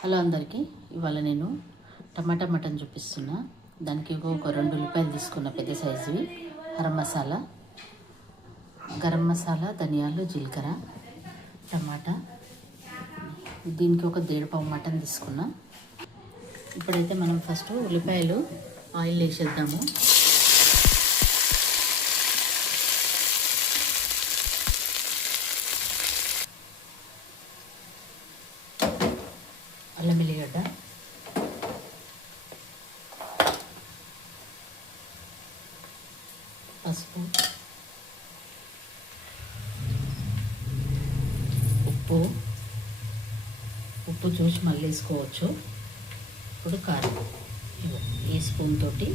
Hello అందరికీ, ఇవాళ నేను టమాటా మటన్ చూపిస్తున్నా. దానికి ఒక 2 ఉల్లిపాయలు తీసుకున్న పెద్ద సైజువి, గరం మసాలా, ధనియాలు, జీలకర్ర, టమాటా. దీనికి ఒక 1.5 పావు మటన్ తీసుకున్నా. ఇప్పుడైతే మనం ఫస్ట్ ఉల్లిపాయలు ఆయిల్ వేసేద్దాము. అల్లం వెల్లిగడ్డ, పసుపు, ఉప్పు చూసి మళ్ళీ వేసుకోవచ్చు. ఇప్పుడు కారం ఈ స్పూన్ తోటి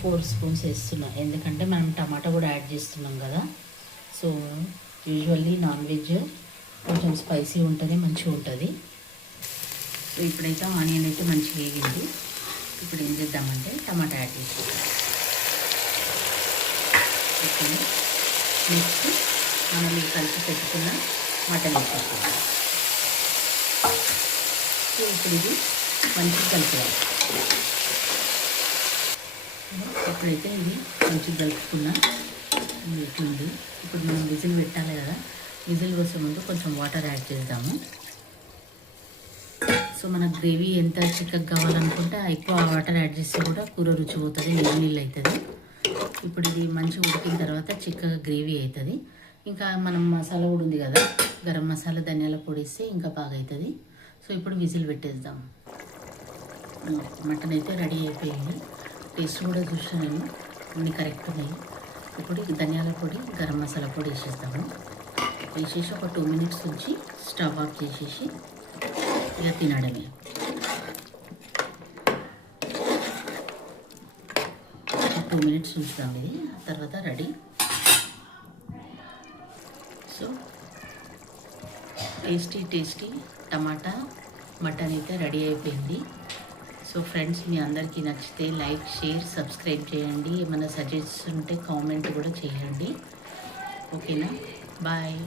4 స్పూన్స్ వేస్తున్నా, ఎందుకంటే మనం టమాటా కూడా యాడ్ చేస్తున్నాం కదా. సో యూజువల్లీ నాన్ వెజ్ కొంచెం స్పైసీ ఉంటుంది, మంచిగా ఉంటుంది. సో ఇప్పుడైతే ఆనియన్ అయితే మంచిగా వేగింది. ఇప్పుడు ఏం చేద్దామంటే టమాటా యాడ్ చేసుకుంటాం. ఓకే, నెక్స్ట్ మనం ఈ కలిపి పెట్టుకున్న మటన్ వేసుకుంటాం. సో ఇప్పుడు ఇది మంచిగా కలిపేయాలి. ఎప్పుడైతే ఇది మంచిగా కలుపుకున్నా ఇట్లుంది. ఇప్పుడు మనం విజిల్ పెట్టాలి కదా. విజిల్ వేసే ముందు కొంచెం వాటర్ యాడ్ చేద్దాము. సో మన గ్రేవీ ఎంత చిక్కగా కావాలనుకుంటే ఎక్కువ వాటర్ యాడ్ చేస్తే కూడా కూర రుచి పోతుంది, నీళ్ళు అవుతుంది. ఇప్పుడు ఇది మంచిగా ఉడికిన తర్వాత చిక్కగా గ్రేవీ అవుతుంది. ఇంకా మనం మసాలా కూడా ఉంది కదా, గరం మసాలా, ధనియాల పొడి వేస్తే ఇంకా బాగా అవుతుంది. సో ఇప్పుడు విజిల్ పెట్టేద్దాం. మటన్ అయితే రెడీ అయిపోయింది. టేస్ట్ కూడా చూసాను నేను, అన్నీ కరెక్ట్ ఉన్నాయి. ఇప్పుడు ధనియాల పొడి, గరం మసాలా పొడి వేసేద్దాము. వేసేసి ఒక 2 మినిట్స్ ఉంచి స్టవ్ ఆఫ్ చేసేసి ఇక తినడమే. ఒక 2 మినిట్స్ ఉంచుదాం. ఇది తర్వాత రెడీ. సో టేస్టీ టమాటా మటన్ అయితే రెడీ అయిపోయింది. సో ఫ్రెండ్స్, మీ అందరికీ నచ్చితే లైక్, షేర్, సబ్స్క్రైబ్ చేయండి. ఏమైనా సజెషన్స్ ఉంటే కామెంట్ కూడా చేయండి. ఓకేనా? బాయ్.